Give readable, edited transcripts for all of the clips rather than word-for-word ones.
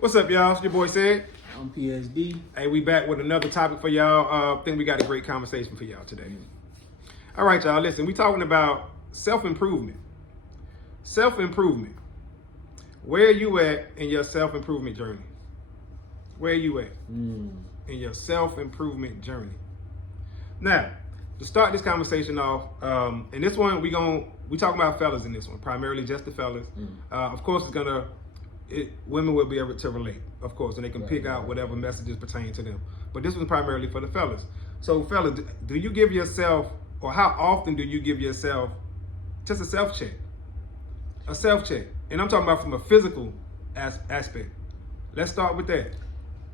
What's up, y'all? It's your boy Sid. I'm PSD. Hey, we back with another topic for y'all. I think we got a great conversation for y'all today. All right, y'all. Listen, we talking about self-improvement. Self-improvement. Where are you at in your self-improvement journey? Where are you at in your self-improvement journey? Now, to start this conversation off, and this one we talking about fellas in this one, primarily just the fellas. Of course, women will be able to relate, of course, and they can pick out whatever messages pertain to them. But this was primarily for the fellas. So, fellas, do you give yourself, or how often do you give yourself just a self-check? A self-check. And I'm talking about from a physical aspect. Let's start with that.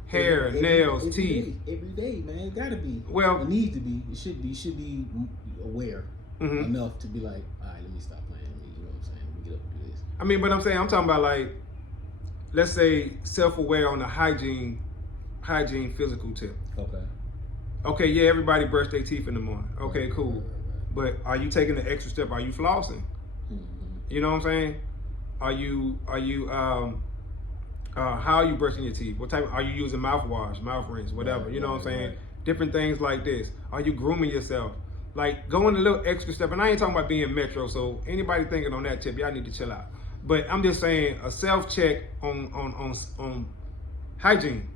Hair, nails, teeth. Every day, man. It gotta be. Well, it needs to be. It should be. You should be aware enough to be like, all right, let me stop playing. You know what I'm saying? Let me get up and do this. I mean, but I'm talking about like, let's say self-aware on the hygiene physical tip. Okay, yeah, everybody brush their teeth in the morning. Okay, cool. Right. But are you taking the extra step? Are you flossing? You know what I'm saying? Are you how are you brushing your teeth? What type? Are you using mouthwash, mouth rinse, whatever? You know what I'm saying? Right. Different things like this. Are you grooming yourself? Like going a little extra step. And I ain't talking about being metro. So anybody thinking on that tip, y'all need to chill out. But I'm just saying a self-check on hygiene.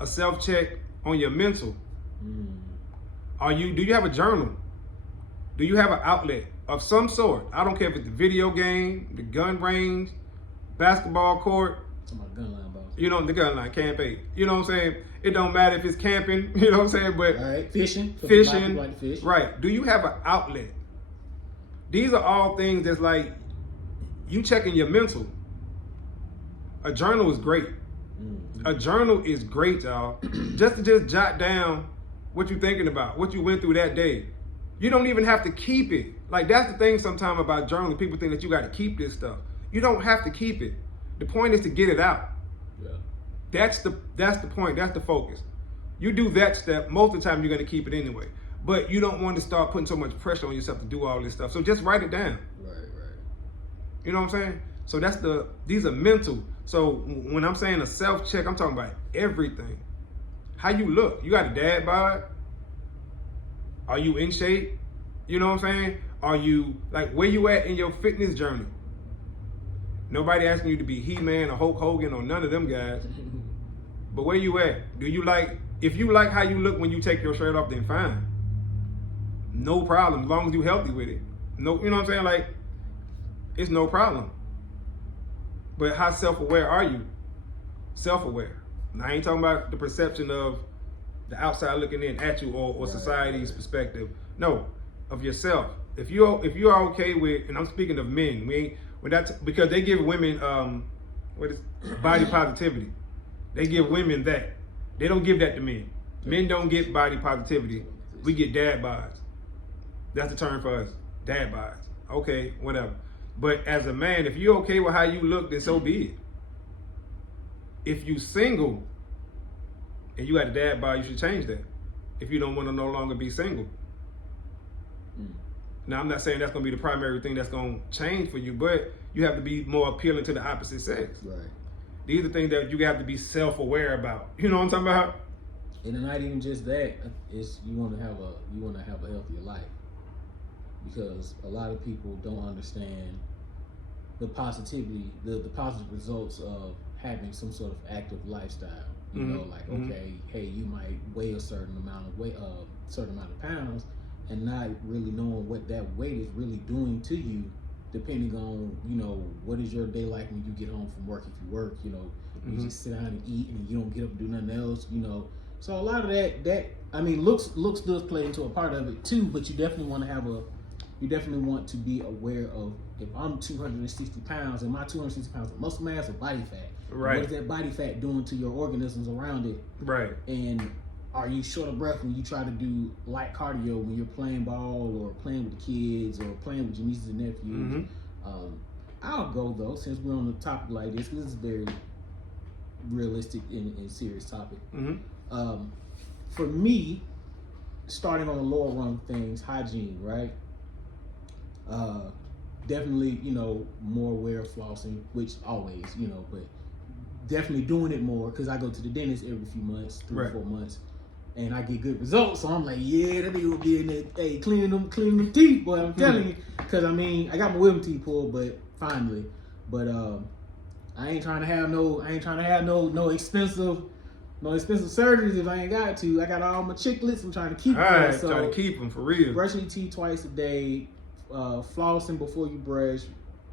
A self-check on your mental. Do you have a journal? Do you have an outlet of some sort? I don't care if it's the video game, the gun range, basketball court. Gun line, boss. You know, the gun line, camping. You know what I'm saying? It don't matter if it's camping, you know what I'm saying? But all right, fishing. Like fish. Right. Do you have an outlet? These are all things that's like you checking your mental. A journal is great. A journal is great, y'all. just to jot down what you're thinking about, what you went through that day. You don't even have to keep it. Like, that's the thing sometimes about journaling. People think that you got to keep this stuff. You don't have to keep it. The point is to get it out. Yeah. That's the point. That's the focus. You do that step, most of the time you're going to keep it anyway. But you don't want to start putting so much pressure on yourself to do all this stuff. So just write it down. Right. You know what I'm saying? So these are mental. So when I'm saying a self-check, I'm talking about everything. How you look. You got a dad bod? Are you in shape? You know what I'm saying? Are you, like, where you at in your fitness journey? Nobody asking you to be He-Man or Hulk Hogan or none of them guys. But where you at? If you like how you look when you take your shirt off, then fine. No problem, as long as you healthy with it. No, you know what I'm saying? Like, it's no problem. But how self-aware are you? Self-aware. Now, I ain't talking about the perception of the outside looking in at you or society's perspective. No, of yourself. If you are okay with, and I'm speaking of men, because they give women body positivity. They give women that. They don't give that to men. Men don't get body positivity. We get dad bods. That's the term for us. Dad bods. Okay, whatever. But as a man, if you're okay with how you look, then so be it. If you single and you got a dad bod, you should change that. If you don't want to no longer be single. Now, I'm not saying that's going to be the primary thing that's going to change for you, but you have to be more appealing to the opposite sex. Right. These are things that you have to be self-aware about. You know what I'm talking about? And not even just that. It's you want to have a healthier life, because a lot of people don't understand the positivity, the positive results of having some sort of active lifestyle. You know, like, okay, hey, you might weigh a certain amount of pounds, and not really knowing what that weight is really doing to you, depending on, you know, what is your day like when you get home from work. If you work, you know, you just sit down and eat and you don't get up and do nothing else, you know. So a lot of that I mean, looks does play into a part of it too, but you definitely want to be aware of, if I'm 260 pounds, and my 260 pounds of muscle mass or body fat. Right. What is that body fat doing to your organisms around it? Right. And are you short of breath when you try to do light cardio when you're playing ball or playing with the kids or playing with your nieces and nephews? I'll go though, since we're on the topic like this, because this is a very realistic and serious topic. For me, starting on the lower rung of things, hygiene, right? Definitely, you know, more aware of flossing, which always, you know, but definitely doing it more because I go to the dentist every few months, 3 or Right. 4 months, and I get good results. So I'm like, yeah, that nigga will be in there, hey, cleaning them teeth, boy. I'm telling you, because I mean, I got my wisdom teeth pulled, but finally, but I ain't trying to have no expensive surgeries if I ain't got to. I got all my chiclets. I'm trying to keep All right, them. So try to keep them for real. brushing your teeth twice a day, flossing before you brush,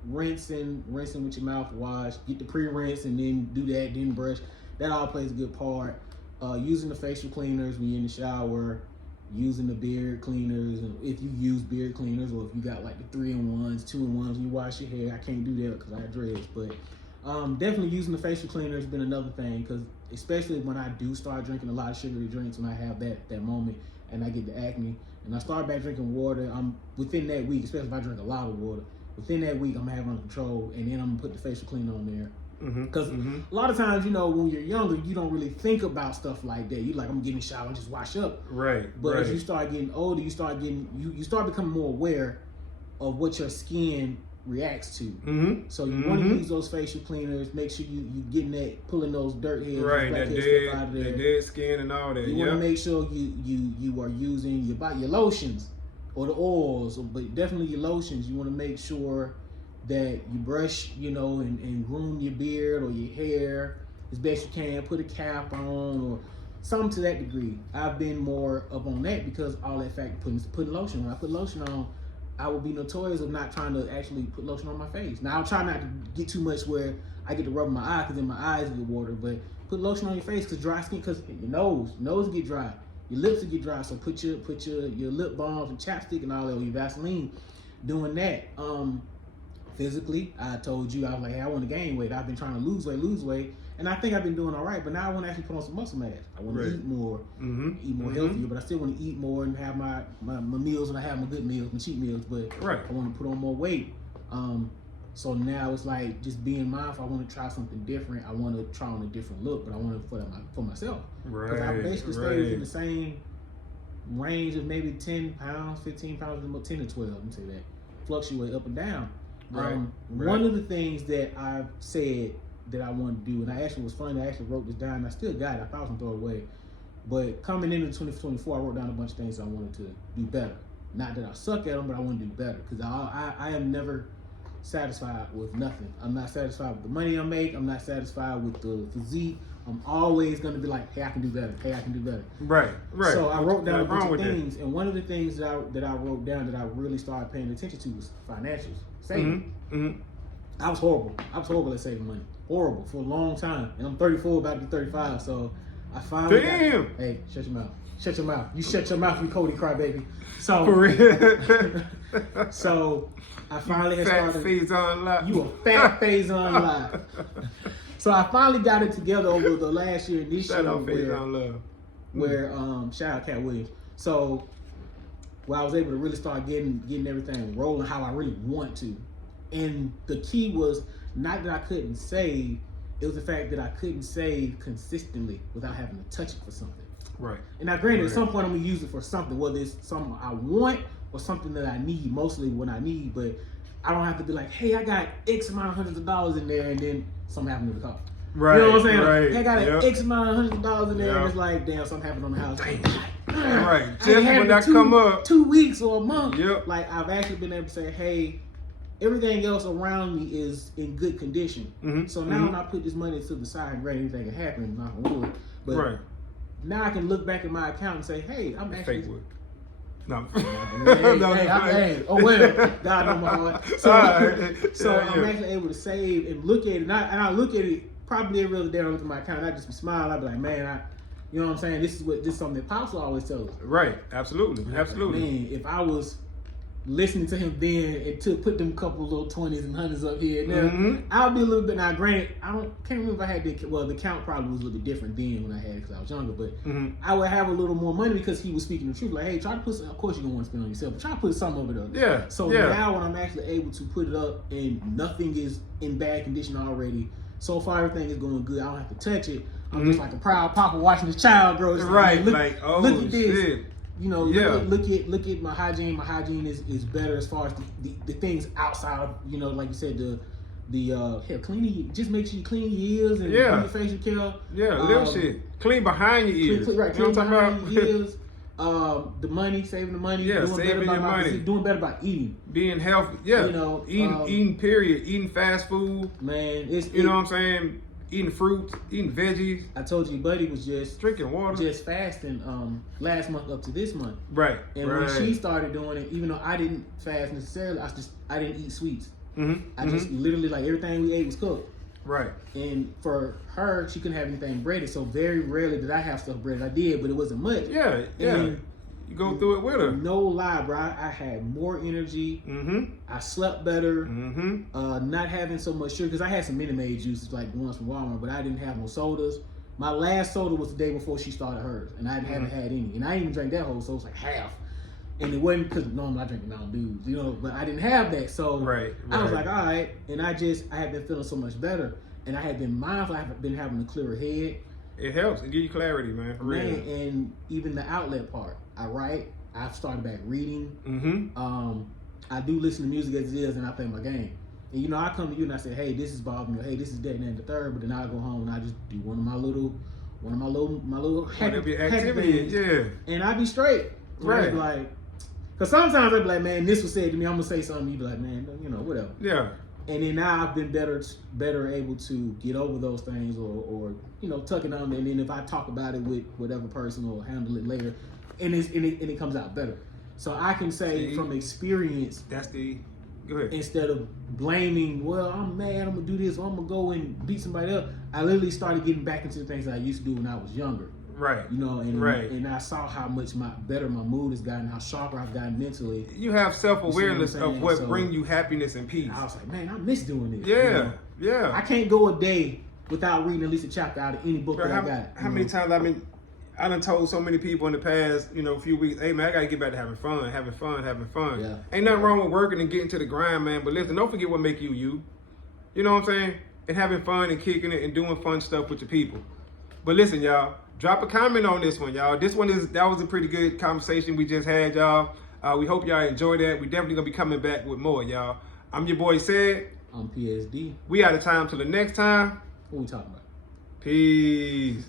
rinsing with your mouthwash. Get the pre-rinse and then do that, then brush. That all plays a good part. Using the facial cleaners when you're in the shower, using the beard cleaners, and if you use beard cleaners, or if you got like the 3-in-1s, 2-in-1s when you wash your hair. I can't do that because I have dreads, but definitely using the facial cleaner has been another thing, because especially when I do start drinking a lot of sugary drinks, when I have that moment and I get the acne, and I start back drinking water, I'm within that week, especially if I drink a lot of water, within that week I'm gonna have it under control, and then I'm gonna put the facial cleaner on there. Because a lot of times, you know, when you're younger, you don't really think about stuff like that. You like, I'm getting in the shower and just wash up. Right. But right. as you start getting older, you start becoming more aware of what your skin reacts to. So you want to use those facial cleaners. Make sure you getting that, pulling those dirt heads, Right, black that head stuff out of there. that dead skin and all that. You want to make sure you are using your lotions or the oils, but definitely your lotions. You want to make sure that you brush, you know, and groom your beard or your hair as best you can. Put a cap on or something to that degree. I've been more up on that because all that fact putting lotion. When I put lotion on, I will be notorious of not trying to actually put lotion on my face. Now I'll try not to get too much where I get to rub my eye, because then my eyes get water. But put lotion on your face, because dry skin, because your nose get dry, your lips will get dry. So put your lip balms and chapstick and all that, or your Vaseline. Doing that. Physically, I told you, I was like, hey, I want to gain weight. I've been trying to lose weight, and I think I've been doing all right. But now I want to actually put on some muscle mass. I want to eat more, healthier. But I still want to eat more and have my meals, and I have my good meals, my cheat meals. But I want to put on more weight. So now it's like just being mindful. I want to try something different. I want to try on a different look, but I want to put that for myself. Because I basically stay within the same range of maybe 10 pounds, 15 pounds, 10 to 12. Let me say that. Fluctuate up and down. One of the things that I've said that I want to do, and I actually was funny, I actually wrote this down, and I still got it. I thought I was going to throw it away. But coming into 2024, I wrote down a bunch of things I wanted to do better. Not that I suck at them, but I want to do better. Because I am never satisfied with nothing. I'm not satisfied with the money I make. I'm not satisfied with the physique. I'm always going to be like, hey, I can do better. Hey, I can do better. Right. So I wrote down a bunch of things, and one of the things that I wrote down that I really started paying attention to was financials, saving. I was horrible. at saving money. Horrible for a long time, and I'm 34, about to be 35. So I finally hey, shut your mouth. Shut your mouth. You shut your mouth, you Cody crybaby. So for real. So I finally had started. Faison Love. You a fat Faison Love. So I finally got it together over the last year and this Shout year. out Faison Love. Where shout out Cat Williams. So where I was able to really start getting everything rolling how I really want to. And the key was not that I couldn't save, it was the fact that I couldn't save consistently without having to touch it for something. Right. And now granted, at some point I'm gonna use it for something, whether it's something I want or something that I need, mostly when I need, but I don't have to be like, hey, I got X amount of hundreds of dollars in there, and then something happened to the car. Right. You know what I'm saying? Right. Hey, I got an X amount of hundreds of dollars in there, and it's like, damn, something happened on the house. Right. Just when that come up. 2 weeks or a month. Yep. Like, I've actually been able to say, hey, everything else around me is in good condition. So now when I put this money to the side, and granted, anything can happen, knock on wood, but now I can look back at my account and say, hey, I'm actually... Fake wood. No. Oh well, God know my heart. So I'm actually able to save and look at it. And I look at it probably every other day. I look at my account and I just smile. I be like, man, you know what I'm saying? This is something that Pops always tells us. Right. Absolutely. Absolutely. Man, if I was listening to him then and put them couple little 20s and 100s up here and there, I'll be a little bit, now granted, can't remember if I had the count probably was a little bit different then when I had it because I was younger, but I would have a little more money because he was speaking the truth. Like, hey, try to put some, of course you're going to want to spend on yourself, but try to put some of it up. Yeah. So now when I'm actually able to put it up and nothing is in bad condition already, so far everything is going good, I don't have to touch it. I'm just like a proud papa watching his child grow. Right. Look, like, oh, look at this. shit. You know, look at my hygiene. My hygiene is better as far as the things outside of, you know, like you said, hell, cleaning, just make sure you clean your ears and do Yeah. your facial care. Yeah, little shit. Clean behind your ears. Right, You know clean what I'm behind talking your about? ears. The money, saving the money. Yeah, doing saving better your money. Doing better by eating. Being healthy. Yeah. You know, eating period. Eating fast food. Man, You know what I'm saying? Eating fruits, eating veggies, I told you, buddy was drinking water. just fasting last month up to this month. Right. And when she started doing it, even though I didn't fast necessarily, I didn't eat sweets. I just literally, like, everything we ate was cooked. Right. And for her, she couldn't have anything breaded, so very rarely did I have stuff breaded. I did, but it wasn't much. Yeah, yeah. And you go through it with her. no lie, bro. I had more energy. I slept better. Not having so much sugar, because I had some Minute Maid juices, like the ones from Walmart, but I didn't have no sodas. My last soda was the day before she started hers, and I haven't had any. And I didn't even drank that whole, so it was like half. And it wasn't because normally I drink Mountain Dews, you know, but I didn't have that. So I was like, all right. And I had been feeling so much better. And I had been mindful. I had been having a clearer head. It helps. It gives you clarity, man. For real. And even the outlet part. I write. I've started back reading. I do listen to music as it is, and I play my game. And, you know, I come to you and I say, hey, this is bothering me. Hey, this is that and the third. But then I go home and I just do one of my little happy activity. Yeah. And I be straight. Right. Like, because sometimes I be like, man, this was said to me. I'm gonna say something. You be like, man, you know, whatever. Yeah. And then now I've been better able to get over those things, or you know, tuck it on. And then if I talk about it with whatever person, or handle it later, and it comes out better. So I can say from experience. Go ahead. Instead of blaming, well, I'm mad, I'm gonna do this, or I'm gonna go and beat somebody up. I literally started getting back into the things that I used to do when I was younger. Right. You know, and I saw how much better my mood has gotten, how sharper I've gotten mentally. You have self-awareness of what brings you happiness and peace. And I was like, man, I miss doing this. Yeah, you know? yeah. I can't go a day without reading at least a chapter out of any book that I got. How many times I done told so many people in the past, you know, few weeks, hey man, I gotta get back to having fun. Yeah. Ain't nothing wrong with working and getting to the grind, man. But listen, don't forget what make you you. You know what I'm saying? And having fun and kicking it and doing fun stuff with your people. But listen, y'all, drop a comment on this one, y'all. That was a pretty good conversation we just had, y'all. We hope y'all enjoyed that. We definitely gonna be coming back with more, y'all. I'm your boy Said. I'm PSD. We out of time till the next time. What we talking about? Peace.